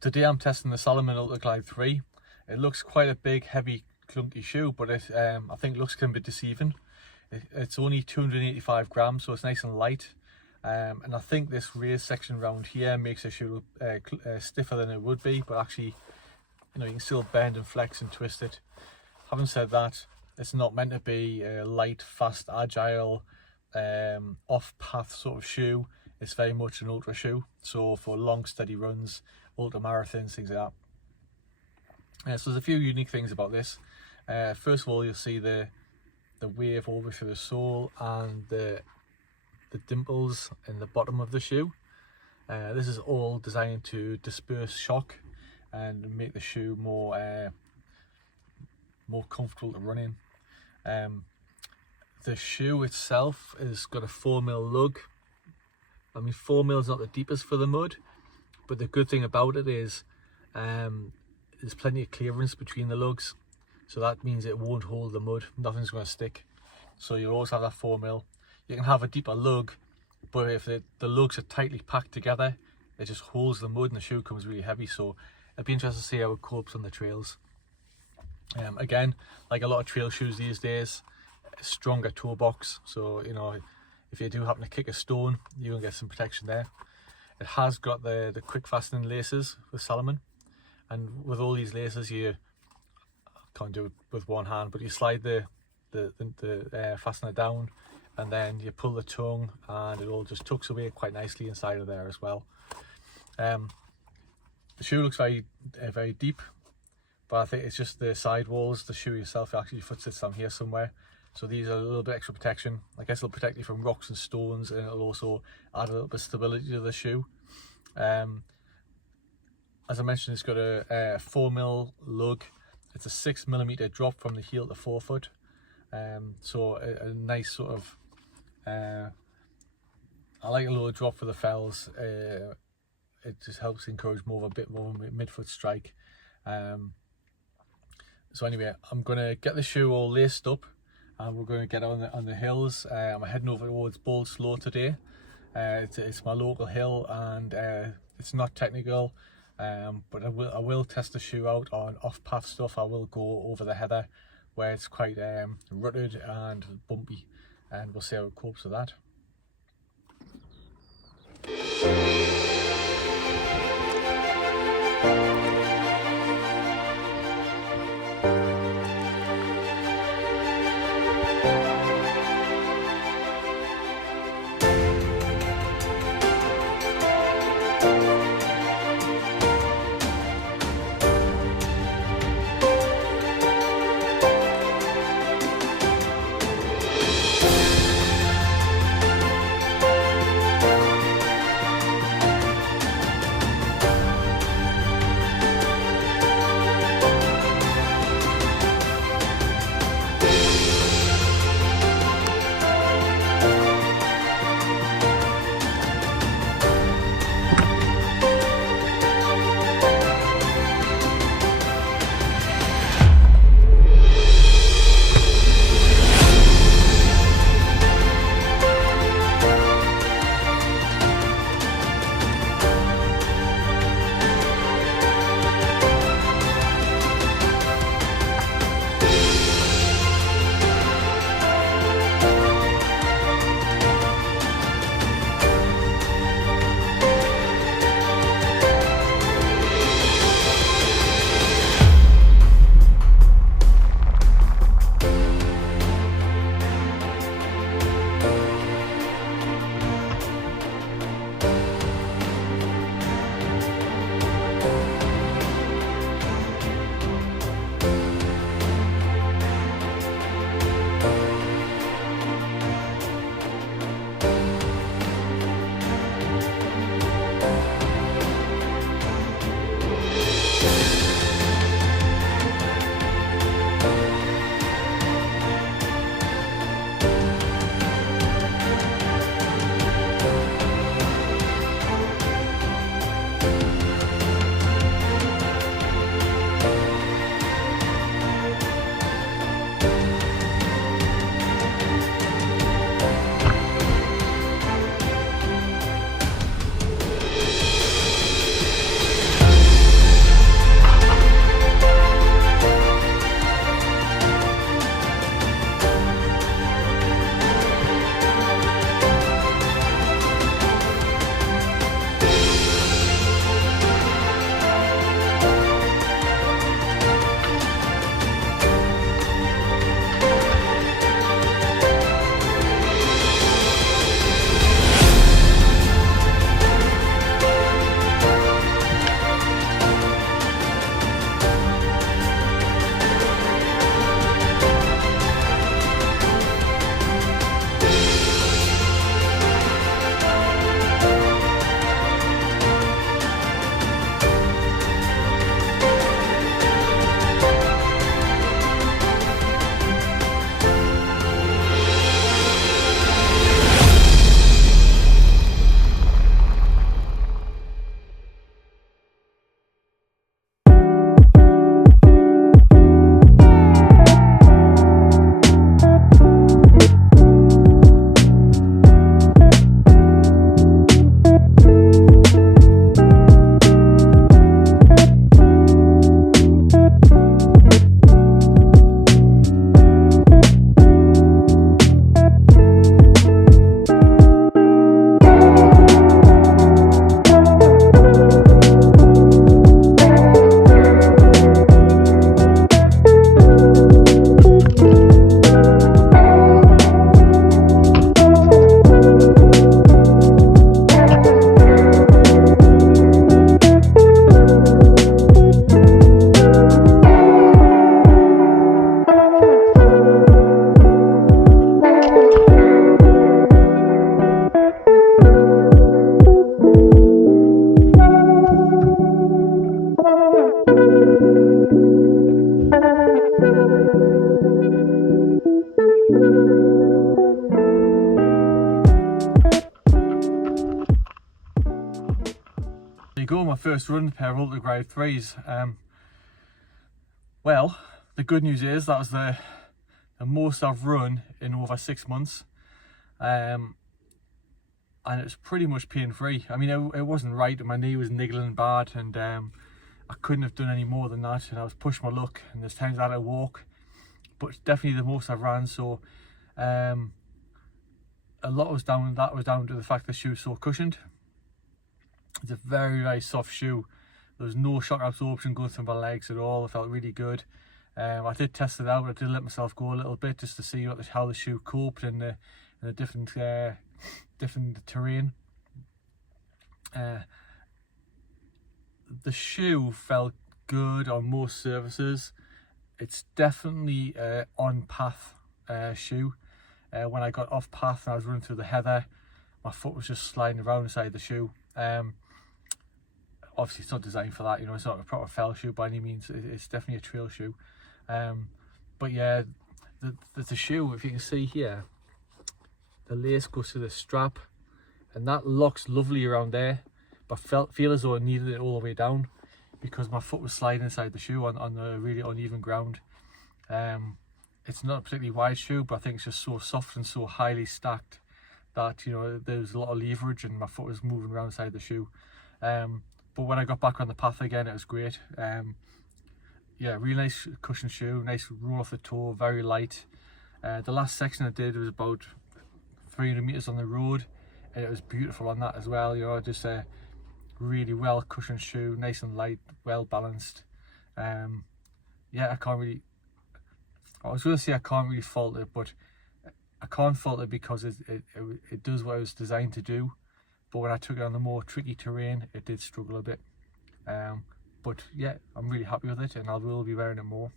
Today I'm testing the Salomon Ultra Glide 3. It looks quite a big, heavy, clunky shoe, but it I think looks can be deceiving. It's only 285 grams, so it's nice and light. And I think this raised section around here makes the shoe look stiffer than it would be, but actually, you can still bend and flex and twist it. Having said that, it's not meant to be a light, fast, agile, off-path sort of shoe. It's very much an ultra shoe, so for long, steady runs, ultra marathons, things like that. So there's a few unique things about this. First of all, you'll see the wave over through the sole and the dimples in the bottom of the shoe. This is all designed to disperse shock and make the shoe more comfortable to run in. The shoe itself has got a 4mm lug. I mean, 4mm is not the deepest for the mud, but the good thing about it is there's plenty of clearance between the lugs, so that means it won't hold the mud. Nothing's going to stick, so you'll always have that 4mm. You can have a deeper lug, but if the lugs are tightly packed together, it just holds the mud and the shoe comes really heavy. So it'd be interesting to see how it copes on the trails. Again, like a lot of trail shoes these days, stronger toe box, so if you do happen to kick a stone, you can get some protection there. It has got the quick fastening laces with Salomon, and with all these laces, I can't do it with one hand, but you slide the fastener down, and then you pull the tongue, and it all just tucks away quite nicely inside of there as well. The shoe looks very very deep, but I think it's just the sidewalls. The shoe itself, actually your foot sits down here somewhere, so these are a little bit extra protection. I guess it'll protect you from rocks and stones, and it'll also add a little bit of stability to the shoe. As I mentioned, it's got a 4mm lug. It's a 6mm drop from the heel to forefoot, so a nice sort of I like a little drop for the fells. It just helps encourage a bit more midfoot strike. So anyway, I'm gonna get the shoe all laced up, and we're going to get on the hills. I'm heading over towards Bold Slow today. It's my local hill, and it's not technical, but I will test the shoe out on off-path stuff. I will go over the heather where it's quite rutted and bumpy, and we'll see how it copes with that. my first run with a pair of Ultra Glide 3s. Well, the good news is that was the most I've run in over 6 months, and it was pretty much pain free. I mean, it wasn't right, and my knee was niggling bad, and I couldn't have done any more than that, and I was pushing my luck, and there's times I had to walk, but definitely the most I've ran. So a lot was down to the fact the shoe's so cushioned. It's a very, very soft shoe. There was no shock absorption going through my legs at all. It felt really good. I did test it out. I did let myself go a little bit just to see how the shoe coped in the different terrain. The shoe felt good on most surfaces. It's definitely on path shoe. When I got off path and I was running through the heather, my foot was just sliding around inside the shoe. Obviously it's not designed for that, you know, it's not a proper fell shoe by any means. It's definitely a trail shoe. But yeah, the shoe, if you can see here, the lace goes to the strap, and that locks lovely around there, but feel as though it needed it all the way down because my foot was sliding inside the shoe on the really uneven ground. It's not a particularly wide shoe, but I think it's just so soft and so highly stacked that, you know, there's a lot of leverage and my foot was moving around inside the shoe. But when I got back on the path again, it was great. Yeah, really nice cushion shoe, nice roll off the toe, very light. The last section I did was about 300 meters on the road, and it was beautiful on that as well. You know, just a really well cushioned shoe, nice and light, well balanced. Yeah, I was going to say I can't really fault it, but I can't fault it because it does what it was designed to do. But when I took it on the more tricky terrain, it did struggle a bit. But yeah, I'm really happy with it, and I will be wearing it more.